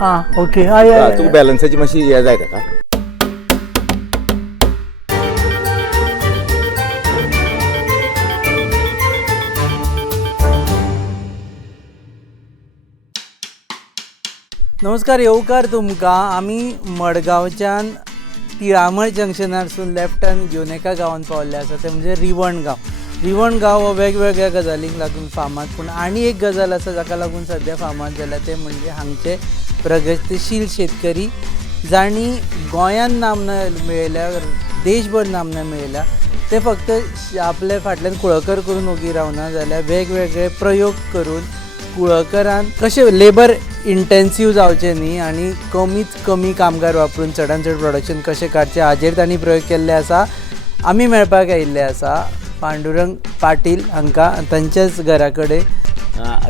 आं ओके हय हय तुका बॅलन्साची मातशी हे जाय ताका. नमस्कार येवकार तुमकां. आमी मडगांवच्यान तिळामळ जंक्शनारसून लेफ्टान घेवन एका गांवांत पावल्ले आसा, ते म्हणजे रिवण गांव. रिवण गांव हो वेगवेगळ्या गजालींक लागून फामाद, पूण आनी एक गजाल आसा जाका लागून सद्या फामाद जाला, ते म्हणजे हांगचे प्रगतीशील शेतकरी, जांणी गोंयांत नामना मेळयल्या, देशभर नामना मेळयल्या. ते फक्त आपले फाटल्यान कुळकर करून ओगी रावना, जाल्यार वेगवेगळे प्रयोग करून कुळकरान कशें लेबर इंटेन्सीव जावचें न्ही आनी कमीत कमी कामगार वापरून चडांत चड प्रोडक्शन कशें काडचें हाचेर तांणी प्रयोग केल्ले आसा. आमी मेळपाक आयिल्ले आसा पांडुरंग पाटील हांकां, तांच्याच घरा कडेन.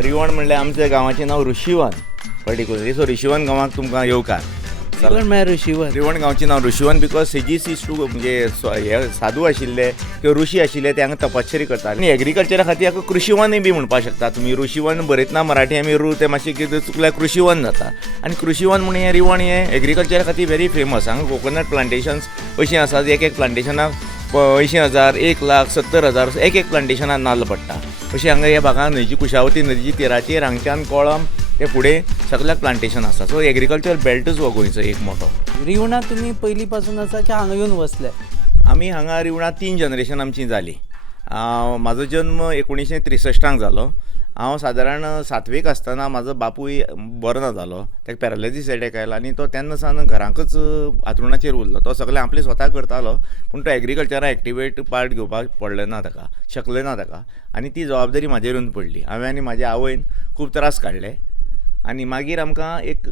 रिवण म्हणल्यार आमच्या गांवाचें नांव ऋषिवन पर्टिक्युलरली. सो ऋषिवन गांवाक तुमकां येवकार. रिवण म्हळ्यार ऋषिवन. रिवण गांवचें नांव ऋषिवन बिकॉज सेजीस इज टू म्हणजे हे साधू आशिल्ले किंवा ऋषी आशिल्ले ते हांगा तपश्चरी करता. आनी एग्रीकल्चरा खातीर हाका कृषिवनय बी म्हणपाक शकता तुमी. ऋषिवन बरयतना मराठी आमी रू ते मातशें कितें चुकल्यार कृषिवन जाता. आनी कृषिवन म्हणून हें रिवण हें एग्रीकल्चरा खातीर व्हेरी फेमस. हांगा कोकोनट प्लांटेशन्स अशीं आसात, एक प्लांटेशनाक 80,000, 1,70,000 एक प्लांटेशनाक नाल्ल पडटा. अशें हांगा ह्या भागांत न्हंयची कुशावती नदीची तीराचेर हांगच्यान कोळम ते फुडें सगळ्याक प्लांटेशन आसा. सो एग्रीकल्चर बेल्टूच हो गोंयचो एक मोठो. रिवणाक तुमी पयलीं पासून आसा की हांगा येवन वसले? आमी हांगा रिवणां 3 जनरेशन आमचीं जालीं. म्हाजो जल्म 1963 जालो. हांव सादारण 7वेक आसतना म्हाजो बापूय बरो ना जालो, ताका पॅरालायसीस एटॅक आयलो आनी तो तेन्ना सावन घरांकच हांतरुणाचेर उरलो. तो सगळें आपलें स्वता करतालो, पूण तो एग्रीकल्चरा एक्टिवेट पार्ट घेवपाक पडलें ना ताका, शकलें ना ताका. आनी ती जबाबदारी म्हाजेर येवन पडली. हांवें आनी म्हाज्या आवयन खूब त्रास काडले. आनी मागीर आमकां एक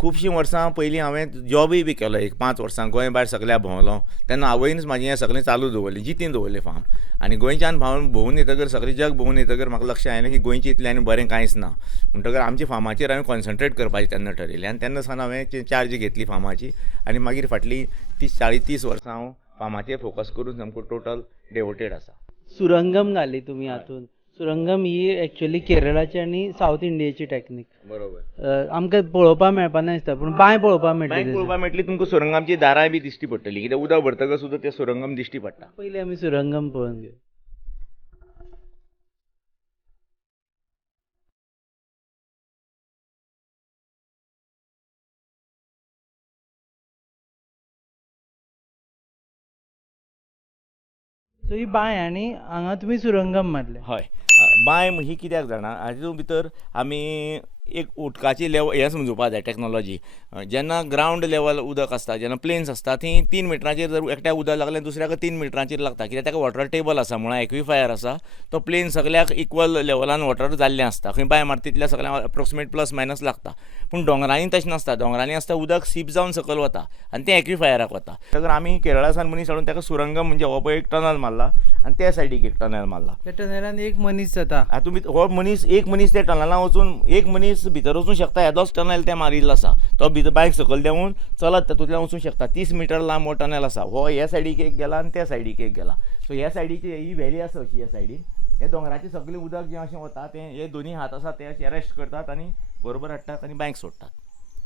खुबशीं वर्सां पयलीं हांवें जॉबूय बी केलो. एक 5 वर्सां गोंय भायर सगळ्या भोंवलो. तेन्ना आवयनच म्हाजें हें सगळें चालू दवरलें, जितीन दवरलें फार्म. आनी गोंयच्यान भोंवून येतकर सगळें जग भोंवून येतकर म्हाका लक्ष आयलें की गोंयचें इतलें आनी बरें कांयच ना. म्हणटकर आमच्या फार्माचेर हांवें कॉन्सन्ट्रेट करपाचें तेन्ना ठरयलें. आनी तेन्ना सावन हांवें चार्ज घेतली फार्माची. आनी मागीर फाटलीं 30 वर्सां हांव फार्माचेर फोकस करून सामको टोटल डेवोटेड आसा. सुरंगम घाली तुमी हातून. सुरंगम ही एक्चुअली केरळाची आनी सावथ इंडियेची टॅक्नीक. बरोबर. आमकां पळोवपाक मेळपाना दिसता, पूण बांय पळोवपाक मेळटली. पळोवपाक मेळटली तुमकां. सुरंगामची दारां बी दिश्टी पडटलीं, कित्याक उदक भरतकर सुद्दां ते सुरंगम दिश्टी पडटा. पयलीं आमी सुरंगम पळोवन घेवया. सो ही बांय आनी हांगा तुमी सुरंगम मारले. हय. बांय ही कित्याक जाणा, हातूंत भितर आमी एक उदकाची लेवल हें समजुपा जाय टॅक्नोलॉजी. जेन्ना ग्रावंड लेवल उदक आसता, जेन्ना प्लेन्स आसता, थंय 3 मिटरांचेर जर एकट्याक उदक लागलें दुसऱ्याक 3 मिटरांचेर लागता. कित्याक ताका वॉटर टेबल आसा, म्हळ्यार एक्विफायर आसा. तो प्लेन सगळ्याक इक्वल लेवलान वॉटर जाल्लें आसता. खंय बांय मारता तितल्या सगळ्यांक अप्रोक्सिमेट प्लस मायनस लागता. पूण दोंगरांनी तशें नासता. दोंगरांनी आसता उदक सीप जावन सकयल वता आनी तें एक्विफायराक वता. तर आमी केरळासान मनीस हाडून ताका सुरंगम म्हणजे हो पळय एक टनल मारला आनी त्या सायडीक एक टनल मारला. त्या टनलान एक मनीस जाता. हातूंत हो मनीस एक मनीस त्या टनलान वचून एक मनीस भितर वचूंक शकता. येदोच टनल तें मारिल्लो आसा. तो भितर बायक सकयल देंवून चलत तातूंतल्यान वचूंक शकता. 30 मिटर लांब हो टनल आसा. हो ह्या सायडीक एक गेला आनी त्या सायडीक एक गेला. सो ह्या सायडीची ही व्हॅली आसा अशी ह्या सायडीन. हे दोंगराचें सगळें उदक जें अशें वता तें हे दोनी हात आसा ते अशें रेस्ट करतात आनी बरोबर हाडटात आनी बांयक सोडटात.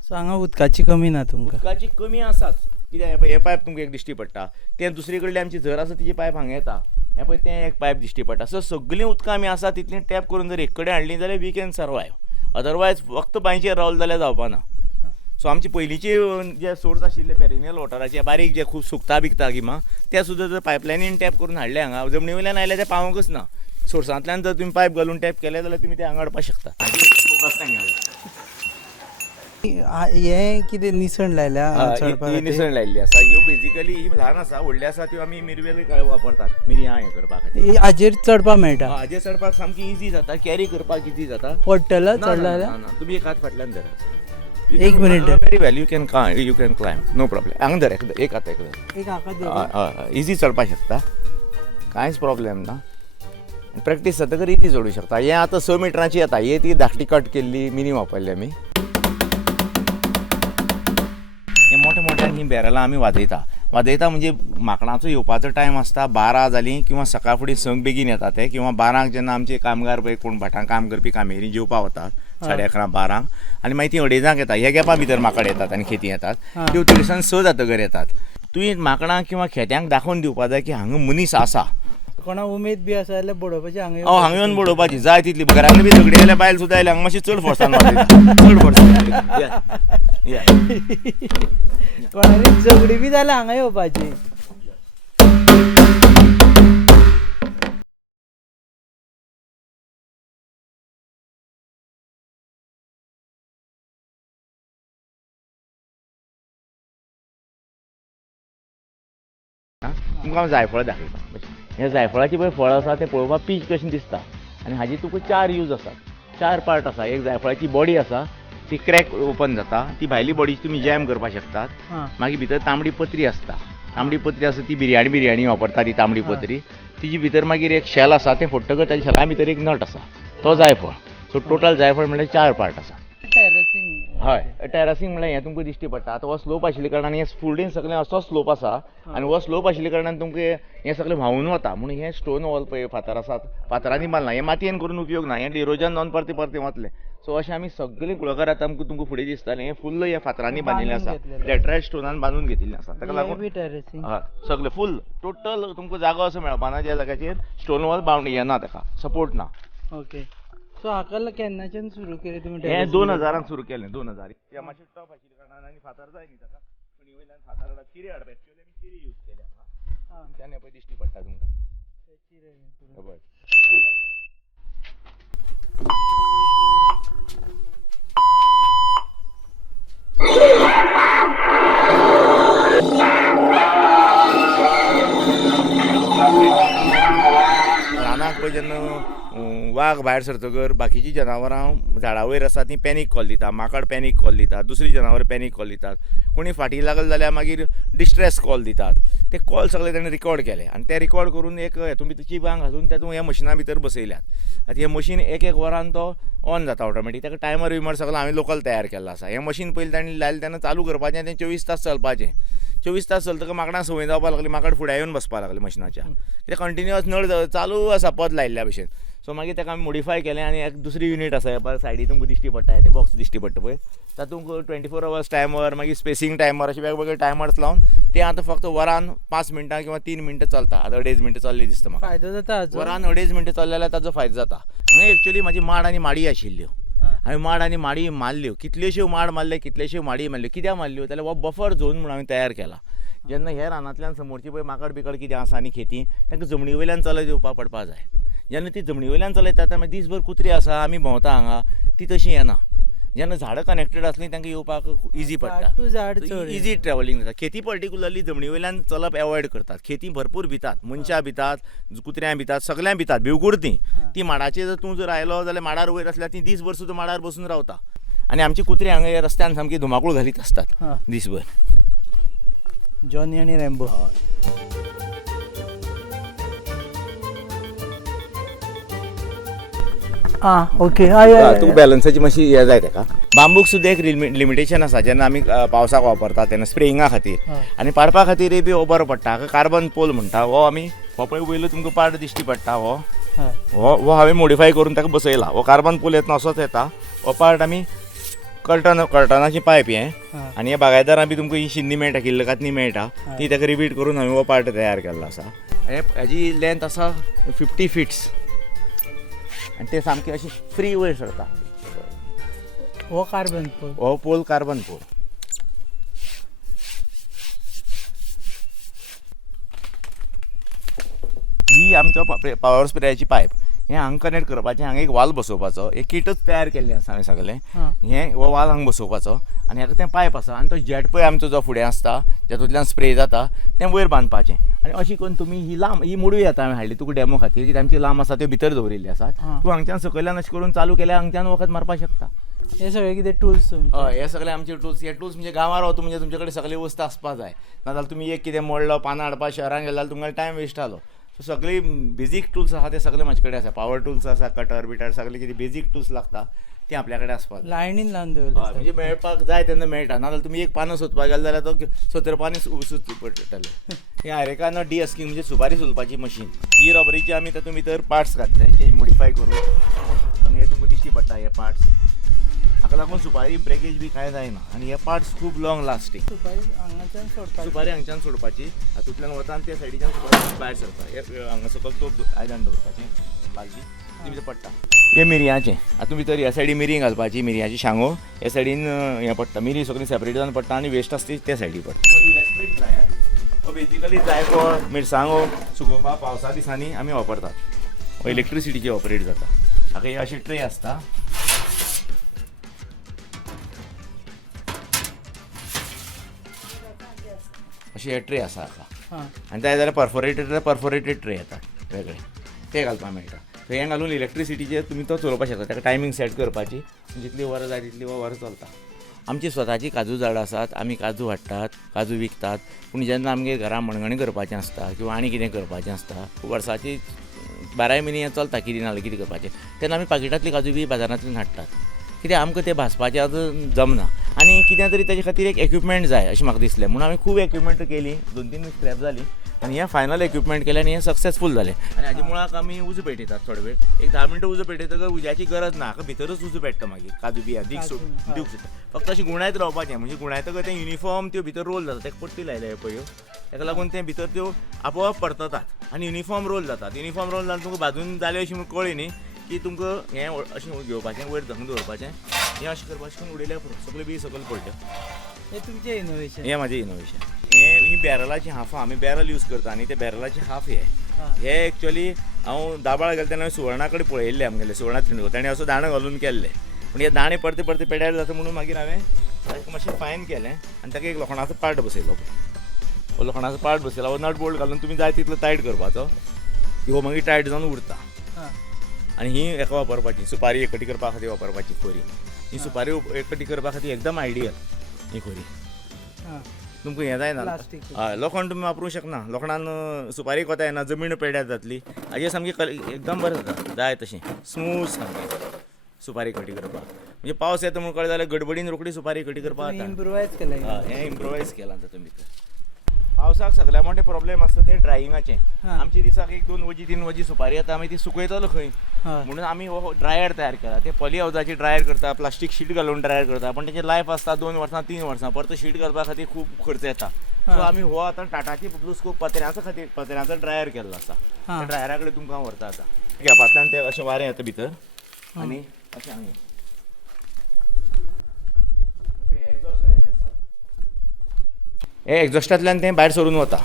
सो हांगा उदकाची कमी ना तुमकां? उदकाची कमी आसाच. कित्याक हे पायप तुमकां एक दिश्टी पडटा. तें दुसरे कडल्यान आमची झर आसा तिची पायप हांगा येता. हें पळय तें एक पायप दिश्टी पडटा. सो सगळीं उदकां आमी आसा तितलीं टॅप करून जर एक कडेन हाडलीं जाल्यार वी कॅन सर्वायव. अदरवायज फक्त बांयचेर रावले जाल्यार जावपाना. सो आमची पयलींची जे सोर्स आशिल्ले पेरिनियल वॉटराचे बारीक जे खूब सुकता बिकता किंवा ते सुद्दां जर पायपलायनीन टॅप करून हाडले हांगा जमनी वयल्यान आयले ते पावोंकच ना. सोर्सांतल्यान जर तुमी पायप घालून टॅप केले जाल्यार तुमी ते हांगा हाडपाक शकता. हें कितें निसण लायल्या चडपाक? निसण लायिल्ली आसा. ह्यो बेजिकली ही ल्हान आसा. व्हडली आसा त्यो आमी मिरवेल वापरतात मिरयां हें करपा खातीर. हाजेर चडपाक मेळटा? हाजेर चडपाक सामकी इजी जाता. कॅरी करपाक इजी जाता. पडटलो चडला? तुमी एक हात फाटल्यान धरात. एक minute. Very well you can climb no problem. हांगा धर एक हात एक हात इजी चडपाक शकता. कांयच प्रॉब्लेम ना. प्रॅक्टीस जातकर इजी चडूं शकता. हें आतां 6 मिटरांची येता. हे ती धाकटी कट केल्ली मिनी वापरली आमी. हे मोठ्या मोठ्यान ही बॅरलां आमी वाजयता म्हणजे माकडांचो येवपाचो टायम आसता 12 जालीं किंवा सकाळ फुडें संक बेगीन येता ते किंवा 12 जेन्ना आमचे कामगार पळय कोण भटां काम करपी कामेरी जेवपाक वतात 11:30-12 आनी मागीर ती 2:30 येता. ह्या गॅपा भितर माकड येतात आनी खेती येतात. त्यो थंयसान 6 जातकर येतात. तुवें माकडां किंवा खेत्यांक दाखोवन दिवपा जाय की हांगा मनीस आसा. कोणा उमेद बी आसा जाल्यार बडोवपाची हांगा येवन बडोवपाची जाय तितली. घरांतली बी झगडी आयल्या बायल सुद्दां आयल्या हांगा मातशी चड फोर्सान चड फोर्सान कोणाली झगडी बी जाल्यार हांगा येवपाची. तुमकां हांव जायफळ दाखयता. हे जायफळाची पळय फळ आसा तें पळोवपाक पीच कशें दिसता आनी हाजी तुका 4 यूज आसात. 4 पार्ट आसा. एक जायफळाची बॉडी आसा ती क्रॅक ओपन जाता. ती भायली बॉडी तुमी जॅम करपाक शकतात. मागीर भितर तांबडी पत्री आसता. तांबडी पत्री आसा ती बिरयाणी वापरता ती तांबडी पत्री. तिजी भितर मागीर एक शेल आसा तें फोडटकच ताच्या शेला भितर एक नट आसा तो जायफळ. सो टोटल जायफळ म्हणल्यार 4 पार्ट आसा. हय टॅरसिंग म्हणल्यार हें तुमकां दिश्टी पडटा. आतां हो स्लोप आशिल्ले कारणान हें फुडें सगळें असो स्लोप आसा आनी हो स्लोप आशिल्ले कारणान तुमकां हें सगळें व्हांवून वता. म्हणून हें स्टोन वॉल पळय फातर आसात फातरांनी बांदला. हें मातयेन करून उपयोग ना. हें इरोजन जावन परते वतलें. सो अशें आमी सगळीं कुळागर आतां तुमकां फुडें दिसतालें हें फुल्ल ह्या फातरांनी बांदिल्लें आसा. लॅटरायट स्टोनान बांदून घेतिल्लें आसा. ताका लागून हय सगळें फुल टोटल तुमकां जागो असो मेळपा ना ज्या जाग्याचेर स्टोन वॉल बाउंड्री हें ना ताका सपोर्ट ना. ओके. सो हाका केन्नाच्यान सुरू केलें तुमी? हें 2000 सुरू केलें. 2000 तें मातशें टफ आशिल्ले कारणान आनी फातर जाय न्ही ताका. पण वयल्यान फातर हाडप चिरे हाडप एक्चुअली आमी चिरे यूज केले हांगा. त्याने पळय दिश्टी पडटा तुमकां खबर. रानाक पळय जेन्ना वाघ भायर सरतकर बाकीची जनावरां झाडां वयर आसा ती पॅनीक कॉल दिता. माकड पॅनीक कॉल दितात. दुसरी जनावरां पॅनीक कॉल दितात. कोणी फाटी लागल जाल्यार मागीर डिस्ट्रेस कॉल दितात. ते कॉल सगळे ताणें रिकॉर्ड केले आनी ते रिकॉर्ड करून एक हेतून भितर चिपांक घालून तातूंत ह्या मशिना भितर बसयल्यात. आतां हें मशीन एक वरान तो ऑन जाता ऑटोमॅटीक. ताका टायमर विमर सगळो हांवें लोकल तयार केल्लो आसा. हें मशीन पयलीं ताणें लायलें तेन्ना चालू करपाचें तें 24 तास चलपाचें. 24 तास चलतकच माकडांक संवय जावपाक लागली. माकड फुडें येवन बसपाक लागले मशिनाच्या. ते कंटिन्युअस नळ चालू आसा पद लायिल्ल्या भशेन. सो मागीर ताका आमी मॉडिफाय केलें आनी एक दुसरी युनीट आसा पळय सायडीन तुमकां दिश्टी पडटा तें बॉक्स दिश्टी पडटा पळय तातूंत 24 hours टायमर मागीर स्पेसिंग टायमर अशे वेगवेगळे टायमर्स लावन ते आतां फक्त वरान 5 मिनटां किंवा 3 मिनटां चलता. आतां 2.5 मिनटां चल्ली दिसता म्हाका. फायदो जाता वरान 2.5 मिनटां चल्ले जाल्यार ताजो फायदो जाता. हांगा एक्चुअली म्हाजी माड आनी माडी आशिल्ल्यो. हांवें माड आनी माडी मारल्यो. कितल्योश्यो माड मारले कितल्योश्यो माडी मारल्यो. कित्याक मारल्यो जाल्यार हो बफर झोन म्हणून हांवें तयार केला. जेन्ना ह्या रानांतल्यान समोरची पळय माकड बिकड कितें आसा आनी खेती तांकां जमनी वयल्यान चलत येवपाक पडपा जाय. जेन्ना ती जमनी वयल्यान चलयता तेन्ना मागीर दिसभर कुत्री आसा आमी भोंवता हांगा ती तशी येना. जेन्ना झाडां कनेक्टेड आसलीं तांकां येवपाक इजी पडटा. इजी ट्रॅव्हलिंग जाता. खेती पर्टिक्युलरली जमनी वयल्यान चलप एवॉयड करतात. खेती भरपूर भितात. मनशां भितात कुत्र्यां भितात सगळ्यां भितात भिवकुर्ती. ती माडाचेर जर तूं जर आयलो जाल्यार माडार वयर आसल्यार ती दिसभर सुद्दां माडार बसून रावता. आनी आमची कुत्री हांगा ह्या रस्त्यान सामकी धुमाकूळ घालीत आसतात दिसभर. जॉनी आनी रॅम्बो. ओके. तुका बॅलन्साची मातशी हें जाय ताका. बांबूक सुद्दां एक लिमिटेशन आसा. जेन्ना आमी पावसाक वापरता तेन्ना स्प्रेइंगा खातीर आनी पाडपा खातीरय बी हो बरो पडटा. हाका कार्बन पोल म्हणटा. हो आमी हो पळय वयलो तुमकां पाड दिश्टी पडटा हो हो हांवें मॉडिफाय करून ताका बसयला. हो कार्बन पोल येता असोच येता. हो पार्ट आमी कर्टनाची पायप हें आनी हे बागायदारां बी तुमकां ही शिन्नी मेळटा किल्लकातनी मेळटा ती ताका रिपीट करून हांवें हो पार्ट तयार केल्लो आसा. हेजी लेंथ आसा 50 feet आनी ते सामके अशी फ्री वयर सरता. हो कार्बन पोल. हो पोल कार्बन पोल. ही आमचो पावर स्प्रेची पायप. हें हांगा कनेक्ट करपाचें. हांगा एक वाल बसोवपाचो. एक किटच तयार केल्लें आसा हांवें सगळें. हें हो वाल हांगा बसोवपाचो आनी हाका तें पायप आसा आनी तो जेट पळय आमचो जो फुडें आसता जातूंतल्यान स्प्रे जाता तें वयर बांदपाचें. आनी अशी करून तुमी ही लांब ही मोडूय येता हांवें हाडली तुका डेमो खातीर की आमची लांब आसा त्यो भितर दवरिल्ली आसात. तूं हांगच्यान सकयल्यान अशें करून चालू केल्यार हांगच्यान वखद मारपाक शकता. हे सगळे कितें टूल्स? हय हे सगळे आमचे टूल्स. हे टूल्स म्हणजे गांवां रावता म्हणजे तुमचे कडेन सगळे वस्त आसपाक जाय. नाजाल्यार तुमी एक कितें मोडलो पानां हाडपाक शहरान गेले जाल्यार तुमकां टायम वेस्ट जालो. सो सगळी बेजीक टूल्स आसा ते सगळे म्हाजे कडेन आसा. पावर टूल्स आसा कटर बिटर सगळे कितें बेजीक टूल्स लागता ती आपल्या कडेन आसपाक लायनीन लावन दवरले. म्हणजे मेळपाक जाय तेन्ना मेळटा. नाजाल्यार तुमी एक पानो सोदपाक गेले जाल्यार तो 70 पानी सोदची पडटले. हे आयरेकान डिअस्किंग म्हणजे सुपारी सोलपाची मशीन. ही रबरीची आमी तातूंत भितर पार्ट्स घातले जे मॉडिफाय करून हे तुमकां दिश्टी पडटा. हे पार्ट्स. हाका लागून सुपारी ब्रेकेज बी कांय जायना आनी हे पार्ट्स खूब लॉंग लास्टींग. सुपारी हांगच्यान सोडपाची, हातूंतल्यान वता आनी त्या सायडीच्यान सुपारी भायर सरता. हांगा सकयल तोप आयदन दवरपाचें बालदी भितर पडटा. हे मिरयाचें. हातूंत भितर ह्या सायडीन मिरी घालपाची, मिरयाची शांगो. ह्या सायडीन हें पडटा, मिरी सगळी सेपरेट जावन पडटा आनी वेस्ट आसता ती त्या सायडीन पडटा. इलेक्ट्रीक ड्रायर बेसिकली जायफळ, मिरसांगो सुकोवपाक पावसा दिसांनी आमी वापरतात. इलेक्ट्रिसिटीचे ऑपरेट जाता. हाका ही अशी ट्रे आसता. अशी हे ट्रे आसा हाका. आनी जाय जाल्यार परफोरेटेड ट्रे येतात वेगळे, ते घालपाक मेळटा. सो हें घालून इलेक्ट्रिसिटीचेर तुमी तो चलोवपाक शकता. ताका टायमींग सेट करपाची, जितली वरां जाय तितली वरां चलता. आमची स्वताची काजू झाडां आसात. आमी काजू हाडटात, काजू विकतात. पूण जेन्ना आमगे घरा मणगणें करपाचें आसता किंवा आनी कितें करपाचें आसता, वर्साची 12 म्हयने हें चलता कितें ना जाल्यार कितें करपाचें, तेन्ना आमी पाकिटांतली काजू बी बाजारांतल्यान हाडटात. कित्याक आमकां तें भाजपाचें आतां जमना आनी कितें तरी तेजे खातीर एक इक्विपमेंट जाय अशें म्हाका दिसलें. म्हणून आमी खूब इक्विपमेंट केली, 2-3 स्क्रॅप जाली आनी हें फायनल इक्विपमेंट केलें आनी हें सक्सेसफूल जालें. आनी हाजे मुळाक आमी उजो पेटयतात थोडे वेळ, एक 10 मिनटां उजो पेटयतकर उज्याची गरज ना. हाका भितरच उजो पेट्टा मागीर काजू बियां दिवंक सोदता. फक्त अशें गुणायत रावपाचें, म्हणजे गुणायतकर तें युनिफॉर्म त्यो भितर रोल जाता. तेका पट्टी लायल्या पळय, ताका लागून तें भितर त्यो आपोआप परततात आनी युनिफॉर्म रोल जातात. युनिफॉर्म रोल जावन तुमकां भाजून जालें अशें म्हूण कळ्ळी न्ही की तुमकां हें अशें घेवपाचें, वयर धरून दवरपाचें, हें अशें करपाचें, उडयल्यार पुरो सगळें बी सकयल पडटा. हे तुमचें इनोव्हेशन. हें म्हाजें इनोव्हेशन. ही बॅरलाची हाफां आमी बॅरल यूज करता आनी ते बॅरलाची हाफ हे एक्चुअली हांव दाबाळ गेले तेन्ना सुवर्णा कडेन पळयल्लें आमगेलें सुवर्णा थिंडो, ताणें असो दाणो घालून केल्ले. पूण हे दाणे परते परते पेड्यार जाता म्हणून मागीर हांवें ताका मातशें फायन केलें आनी ताका एक लोखणाचो पार्ट बसयलो. हो लोखणाचो पार्ट बसयलो, हो नट बोल्ट घालून तुमी जाय तितलो टायट करपाचो, हो मागीर टायट जावन उरता. आनी ही हेका वापरपाची, सुपारी एकठी करपा खातीर वापरपाची खोरी. ही सुपारी एकठी करपा खातीर एकदम आयडियल ही खोरी. तुमकां हें जायना, हय लोखंड तुमी वापरूंक शकना. लोखंडान सुपारी कोता येना, जमीन पेड्यार जातली. हाजेर सामकी एकदम बरें जाता, जाय तशें स्मूथ सामकें सुपारी एकठी करपाक. म्हणजे पावस येता म्हणून कळ्ळें जाल्यार गडबडीन रोखडी सुपारी एकठी करपाक जाता. इम्प्रोवायज केलें. हें इम्प्रोवायज केलां तातूंत भितर. पावसाक सगळ्या मोठे प्रॉब्लेम आसता तें ड्रायिंगाचें. आमची दिसाक 1-2 वजी 3 वजी सुपारी येता, आमी ती सुकयतलो खंय म्हणून आमी हो ड्रायर तयार केला. ते पॉली हावजाची ड्रायर करता, प्लास्टीक शीट घालून ड्रायर करता, पण तेची लायफ आसता 2 वर्सां 3 वर्सां. परत शीट घालपा खातीर खूब खर्च येता. सो आमी हो आतां टाटाची ब्लूस्कोप पत्र्याचो ड्रायर केल्लो आसा. त्या ड्रायरा कडेन तुमकां व्हरता आतां. गॅपांतल्यान तें अशें वारें येता भितर आनी अशें हांगा हे एक्झॉस्टांतल्यान तें भायर सरून वता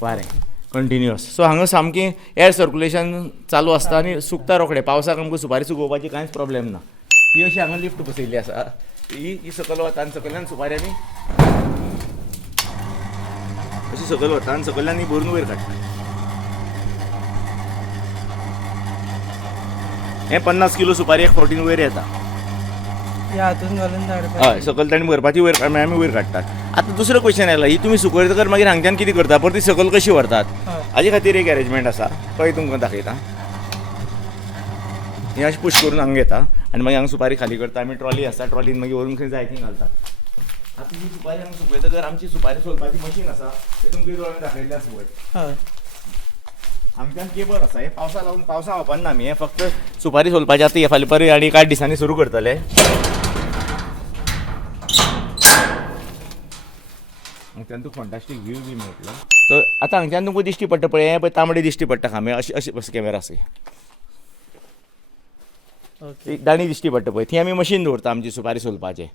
वारें कंटिन्युअस. सो हांगा सामकें एअर सर्क्युलेशन चालू आसता आनी सुकता रोखडें. पावसाक आमकां सुपारी सुकोवपाची कांयच प्रॉब्लेम ना. ही अशी हांगा लिफ्ट बसयल्ली आसा, ही सकयल वता आनी सकयल्यान सुपारी आमी अशी सकयल वता आनी सकयल्यान ही भरून वयर काडटा. हें 50 किलो सुपारी एक फावटीन वयर येता. हातून घालून हय सकयल ताणी भरपाची वयर आमी वयर काडटात. आतां दुसरो क्वेश्चन आयला, ही तुमी सुकयतकर मागीर हांगच्यान कितें करता, परती सकयल कशी व्हरतात? हाजे खातीर एक अरेंजमेंट आसा, पळय तुमकां दाखयता. हें अशें पुश करून हांगा घेता आनी मागीर हांगा सुपारी खाली करता. आमी ट्रॉली आसा, ट्रॉलीन मागीर व्हरून खंय जाय थंय घालतात. आतां ही सुपारी हांगा सुकयतकर आमची सुपारी सोलपाची मशीन आसा, तें तुमकां हांवें दाखयल्लें आसा वयर. हांगच्यान केबल आसा. हे पावसा लागून पावसा वापरना आमी, हें फक्त सुपारी सोलपाची. आतां हे फाल्यां परी आनी 8 दिसांनी सुरू करतले. हांगच्यान तुका फंटास्टीक व्यू बी मेळटलो. सो आतां हांगच्यान तुमकां दिश्टी पडटा पळय, हें पळय तांबडी दिश्टी पडटा खांबे, अशी बस कॅमेरा आसा. दाणी दिश्टी पडटा पळय, थंय आमी मशीन दवरता आमची सुपारी सोलपाचें.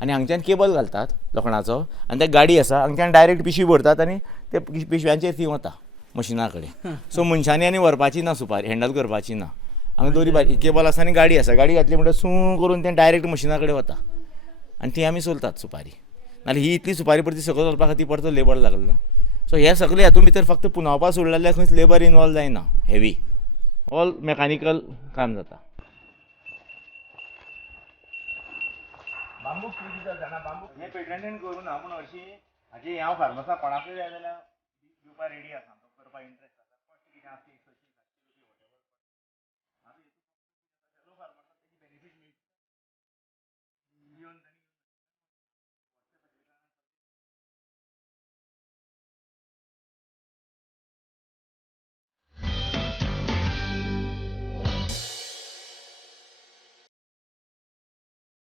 आनी हांगच्यान केबल घालतात लोखणाचो आनी त्या गाडी आसा, हांगच्यान डायरेक्ट पिशवी भरतात आनी ते पिशव्यांचेर ती वता मशिना कडेन. सो मनशांनी आनी व्हरपाची ना सुपारी, हँडल करपाची ना. हांगा दोरी केबल आसा आनी गाडी आसा. गाडी घातली म्हणटल्यार सू करून तें डायरेक्ट मशिना कडेन वता आनी ती आमी सोलतात सुपारी. नाल्यार ही इतली सुपारी परती सकयल घालपा खातीर परतो लेबर लागलो. सो हे सगळे हातूंत भितर फक्त पुंजावपा सोडलें खंयच लेबर इनवॉल्व जायना हेवी. ऑल मेकॅनिकल काम जाता. बांबू जाणा बांबू हें पेटंट करून ना, पूण हरशीं हाजी हांव फार्मसा कोणाकूय जाय जाल्यार दिवपा रेडी आसा, करपा इंट्रस्ट आसा. फस्ट कितें आसा